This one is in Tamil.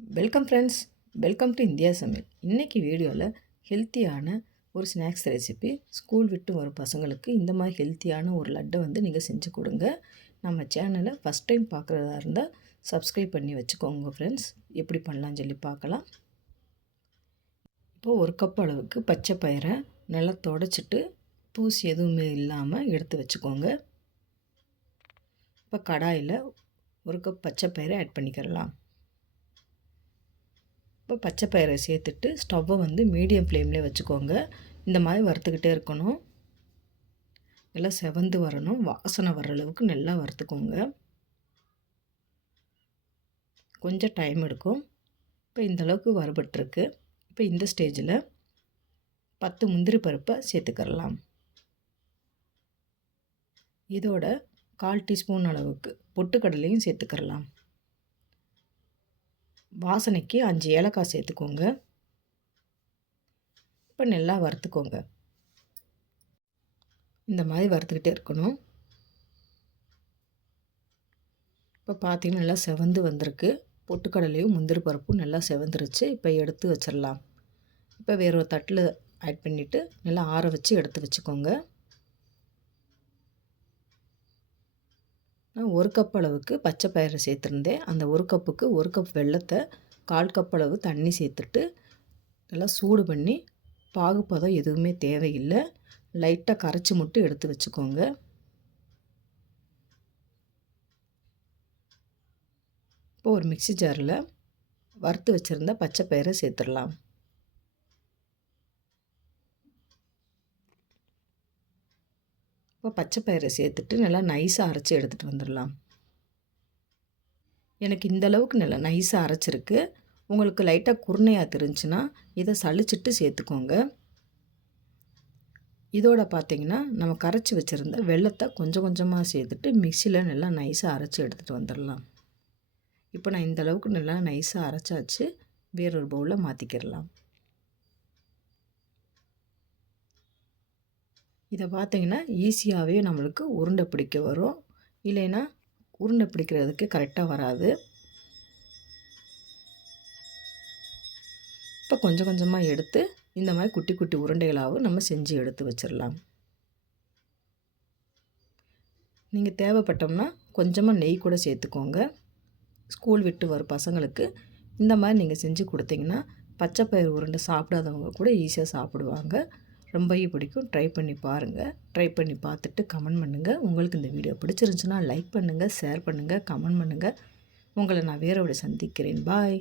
Welcome friends welcome to India சமையல் இன்றைக்கி வீடியோவில் ஹெல்த்தியான ஒரு ஸ்நாக்ஸ் ரெசிபி ஸ்கூல் விட்டு வரும் பசங்களுக்கு இந்த மாதிரி ஹெல்த்தியான ஒரு லட்டை வந்து நீங்கள் செஞ்சு கொடுங்க. நம்ம சேனலை ஃபஸ்ட் டைம் பார்க்குறதா இருந்தால் சப்ஸ்கிரைப் பண்ணி வச்சுக்கோங்க ஃப்ரெண்ட்ஸ் எப்படி பண்ணலாம்னு சொல்லி பார்க்கலாம். இப்போது ஒரு கப் அளவுக்கு பச்சை பயிரை நல்லா தொடச்சிட்டு தூசி எதுவுமே இல்லாமல் எடுத்து வச்சுக்கோங்க. இப்போ கடாயில் ஒரு கப் பச்சை பயிரை ஆட் பண்ணிக்கிறலாம். இப்போ பச்சை பயிரை சேர்த்துட்டு ஸ்டவ்வை வந்து மீடியம் ஃப்ளேம்லேயே வச்சுக்கோங்க. இந்த மாதிரி வறுத்துக்கிட்டே இருக்கணும். நல்லா செவந்து வரணும். வாசனை வர்ற அளவுக்கு நல்லா வறுத்துக்கோங்க. கொஞ்சம் டைம் எடுக்கும். இப்போ இந்தளவுக்கு வறுபட்டுருக்கு. இப்போ இந்த ஸ்டேஜில் பத்து முந்திரி பருப்பை சேர்த்துக்கிறலாம் இதோட கால் டீஸ்பூன் அளவுக்கு பொட்டுக்கடலையும் சேர்த்துக்கிறலாம் வாசனைக்கு அஞ்சு ஏலக்காய் சேர்த்துக்கோங்க. இப்போ நல்லா வறுத்துக்கோங்க. இந்த மாதிரி வறுத்துக்கிட்டே இருக்கணும். இப்போ பார்த்தீங்கன்னா நல்லா செவந்து வந்திருக்கு. பொட்டுக்கடலையும் முந்திரி பருப்பும் நல்லா செவந்துருச்சு. இப்போ எடுத்து வச்சிடலாம். இப்போ வேற ஒரு தட்டில் ஆட் பண்ணிவிட்டு நல்லா ஆற வச்சு எடுத்து வச்சுக்கோங்க. நான் ஒரு கப் அளவுக்கு பச்சை பயிரை சேர்த்துருந்தேன். அந்த ஒரு கப்புக்கு ஒரு கப் வெள்ளத்தை கால் கப் அளவு தண்ணி சேர்த்துட்டு நல்லா சூடு பண்ணி பாகுப்பதம் எதுவுமே தேவையில்லை. லைட்டாக கரைச்சி மட்டும் எடுத்து வச்சுக்கோங்க. இப்போ ஒரு மிக்சி ஜாரில் வறுத்து வச்சுருந்த பச்சை பயிரை சேர்த்துடலாம். இப்போ பச்சை பயிரை சேர்த்துட்டு நல்லா நைஸாக அரைச்சி எடுத்துகிட்டு வந்துடலாம். எனக்கு இந்த அளவுக்கு நல்லா நைஸாக அரைச்சிருக்கு. உங்களுக்கு லைட்டாக குருணையாக தெரிஞ்சுன்னா இதை சளிச்சிட்டு சேர்த்துக்கோங்க. இதோட பார்த்திங்கன்னா நம்ம கரைச்சி வச்சுருந்த வெள்ளத்தை கொஞ்சம் கொஞ்சமாக சேர்த்துட்டு மிக்சியில் நல்லா நைஸாக அரைச்சி எடுத்துகிட்டு வந்துடலாம். இப்போ நான் இந்த அளவுக்கு நல்லா நைஸாக அரைச்சாச்சு. வேறொரு பவுலில் மாற்றிக்கிடலாம் இதை பார்த்திங்கன்னா ஈஸியாகவே நம்மளுக்கு உருண்டை பிடிக்க வரும். இல்லைன்னா உருண்டை பிடிக்கிறதுக்கு கரெக்டாக வராது. இப்போ கொஞ்சம் கொஞ்சமாக எடுத்து இந்த மாதிரி குட்டி குட்டி உருண்டைகளாகவும் நம்ம செஞ்சு எடுத்து வச்சிடலாம். நீங்கள் தேவைப்பட்டோம்னா கொஞ்சமாக நெய் கூட சேர்த்துக்கோங்க. ஸ்கூல் விட்டு வரும் பசங்களுக்கு இந்த மாதிரி நீங்கள் செஞ்சு கொடுத்தீங்கன்னா பச்சை பயிர் உருண்டை சாப்பிடாதவங்க கூட ஈஸியாக சாப்பிடுவாங்க. ரொம்பவே பிடிக்கும். ட்ரை பண்ணி பாருங்கள் ட்ரை பண்ணி பார்த்துட்டு கமெண்ட் பண்ணுங்கள் உங்களுக்கு இந்த வீடியோ பிடிச்சிருந்துச்சுன்னா லைக் பண்ணுங்கள் ஷேர் பண்ணுங்கள் கமெண்ட் பண்ணுங்கள் உங்களை நான் வேறோட சந்திக்கிறேன். பாய்